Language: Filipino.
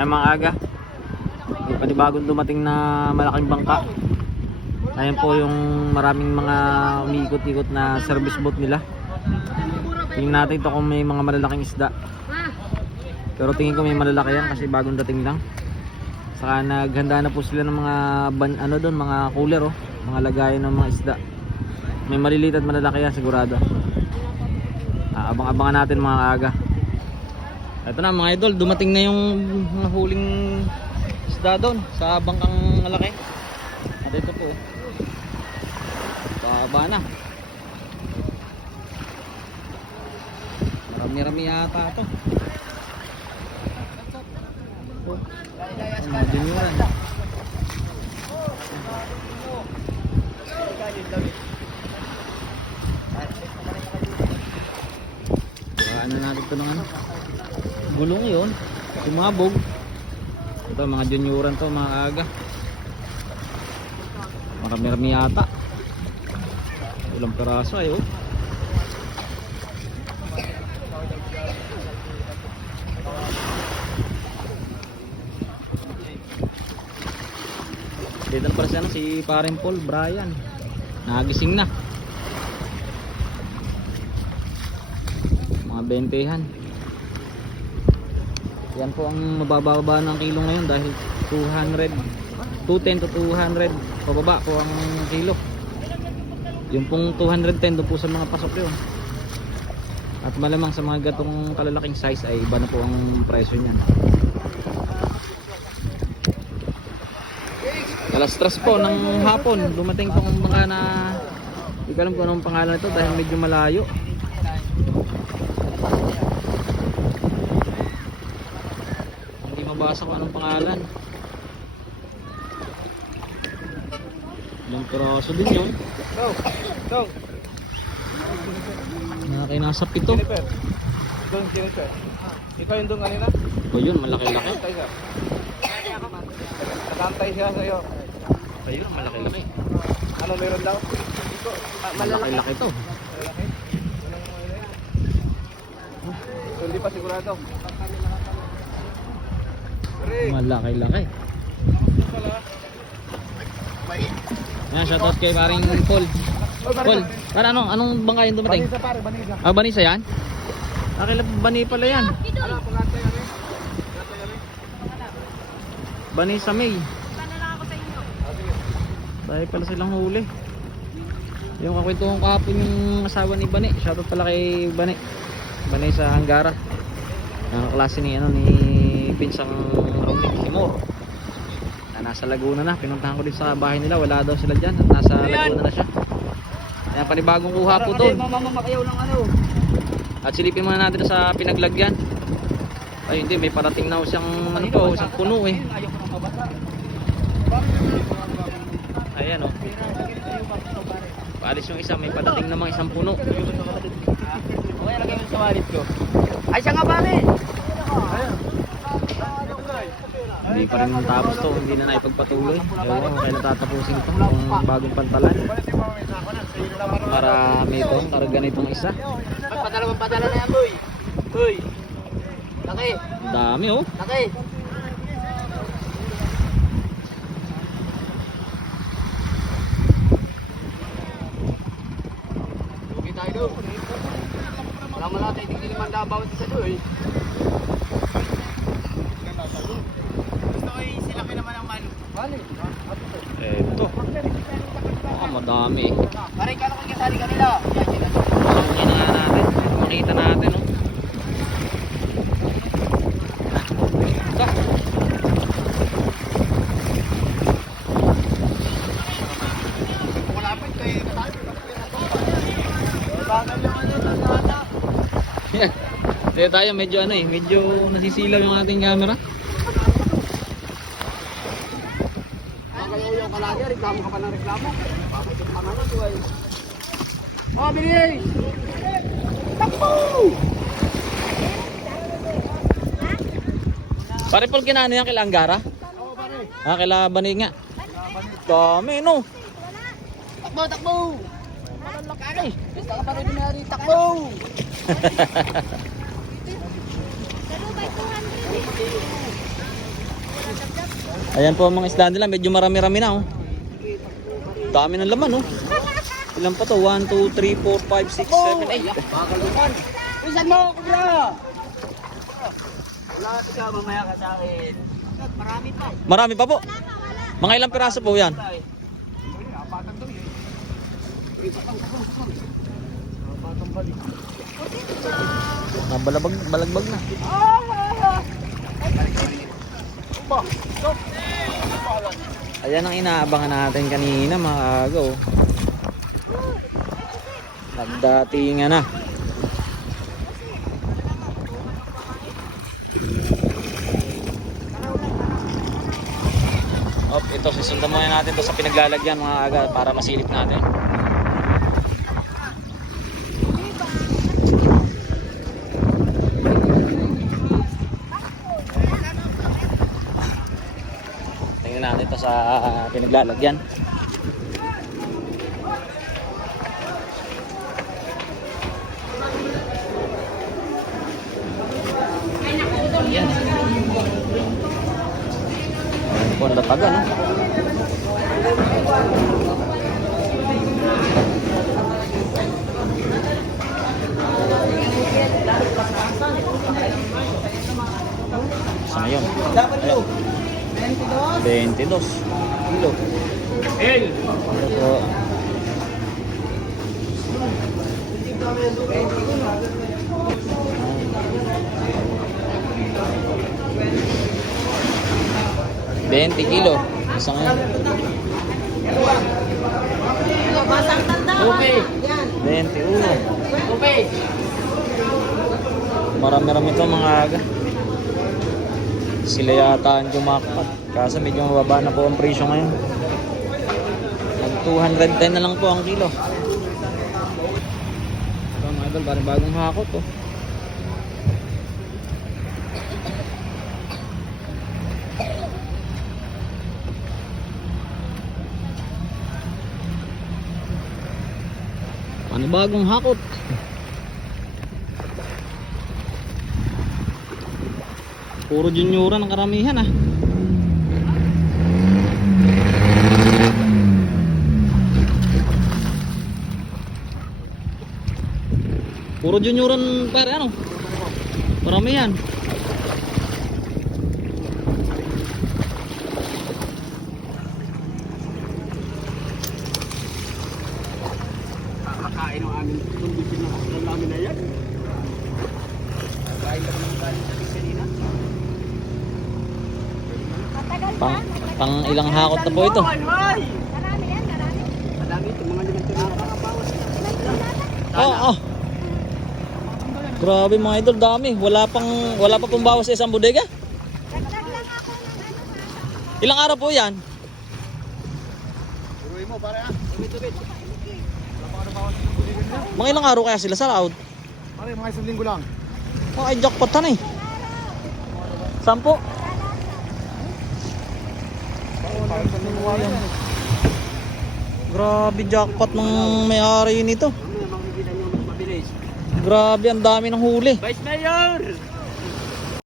Ay mga aga, may panibagong dumating na malaking bangka. Ayan po yung maraming mga umiikot-ikot na service boat nila. Tingnan natin ito kung may mga malalaking isda. Pero tingin ko may malalaki yan kasi bagong dating lang. Saka naghanda na po sila ng mga mga cooler, oh, mga lagayan ng mga isda. May maliliit at malalaki yan sigurado. Abang-abangan natin mga aga. Ito na mga idol, dumating na yung mga huling isda doon sa bangkang malaki. At ito po, baba na. Marami-rami yata ito. Dinuran. Ano natin ito ng ano? Gulong yun. Sumabog. Ito mga juniuran to mga aga. Marami-rami yata. Ilang peraso ay oh. Dito na pala siya si Paring Paul Brian. Nagising na. Mga 20-han. Yan po ang mabababa ng kilo ngayon dahil 210 to 200 pababa po ang kilo. Yung pong 210 doon po sa mga pasok yun. At malamang sa mga gatong kalalaking size ay iba na po ang presyo niyan. Alas 3 po ng hapon dumating tong mga na hindi ko alam kung anong pangalan ito dahil medyo malayo. Hindi mabasa kung anong pangalan. Ilang piraso din yun. Nasa pito. Doon, Jennifer. Ikaw yung doon kanina? O yun, malaki-laki. Nakantay siya sa'yo. Ayun, malaki-laki. Ano meron daw? Malaki-laki to. Malaki? So, hindi pa sigurado. Malaki-laki. Yan, shoutout kay Paring Paul. Paul, anong bangka yung dumating? Banisa pare, banisa. Ah, Banisa yan? Akala bani pala yan. Ano, pangantay kami? Banisa May. Dahil pala silang huli. Yung kakwentuhan kahapon yung asawa ni Bani. Shoutout pala kay Bani. Bani sa Hanggara. Ang klase ni Pinsang Romnick Himor. Na nasa Laguna na. Pinuntahan ko din sa bahay nila. Wala daw sila dyan. At nasa Laguna na siya. Ayan, panibagong kuha po doon. Mamamakayaw ng ano. At silipin muna natin sa pinaglagyan. Ay hindi, may parating na siyang ano to, isang puno eh. Ayan oh. Paalis yung isa, may padating namang isang puno. Okay, lagay mo sa wallet ko. Ay, siya nga pare! Hindi pa rin matapos to, hindi na naipagpatuloy. Ewan ko kaya natatapusin ito, itong bagong pantalan. Marami ito, karga nitong isa. Padala na yan, boy. Boy. Laki. Ang dami oh. Laki. Lugi tayo doon. Wala mo natin, hindi naman bawat isa doon eh. Gusto ko silaki naman ang mano. Mali. Eto. Madami. Pare, kala ko kasali kanila. Sangin na nga natin. Makita natin oh. Ika. Kulapit ko eh. Bakal lang ano, nasa. Kaya tayo medyo medyo nasisilaw yung ating camera. Kakayaw ka lagi, reklamo ka pa ng reklamo. Bakit yung pangalan ko ay. Oh, bilis! Takbo! Pare Paul, kinano yan kila Hanggara? Oo, pare. Ah, kila Bani nga. Dami no. Takbo, takbo! Malalaki! Basta ka pa rin binari, takbo! Pero by 200 eh. Ayan po ang mga isda nila, medyo marami-rami na oh. Dami ng laman oh. Ilan pa to? 1, 2, 3, 4, 5, 6, 7, 8. Bakal naman. Pisan mo, kubra! Wala ka mamaya ka sa akin. Marami pa. Marami pa po. Mga ilang piraso po yan? Apatang to eh. Apatang balik. Balagbag na. Ayan ang inaabangan natin kanina mga agaw. Nagdatingan na. Ito, sisundan muna natin to sa pinaglalagyan mga aga para masilip natin. Tingnan natin to sa pinaglalagyan. Ayan po ang lataga, no? Sa ngayon. 22 kilo. El! Ano po? $20 kilo. Isa ngayon. Okay. 21. Okay. Marami-rami ito mga aga. Sila yata ang jumakpat. Kaso medyo mababa na po ang presyo ngayon. Nag 210 na lang po ang kilo. Ito mga idol, parang bagong hakot oh. Bagong hakot. Puro junioran ang karamihan ah. Puro junioran pare ano? Karamihan. Kain ang aming kondisyon na kasal namin na yan. Kain kami ng galing sa Piselina. Pang ilang hakot na po ito? Marami yan, marami. Marami ito, mga limang ito na bawas na. Oo. Grabe mga idol, dami. Wala pa pong bawas sa isang bodega. Dagdag lang ako ng ano. Ilang araw po 'yan? Turuin mo, pare ah. Tubit. Mga ilang araw kaya sila sa laod? Pare, mga isang linggo lang. Oh, ay jackpot na eh. 10. Grabe jackpot ng may-ari nito. Ano yung makikita nyo mas mabilis? Grabe ang dami ng huli. Vice Mayor!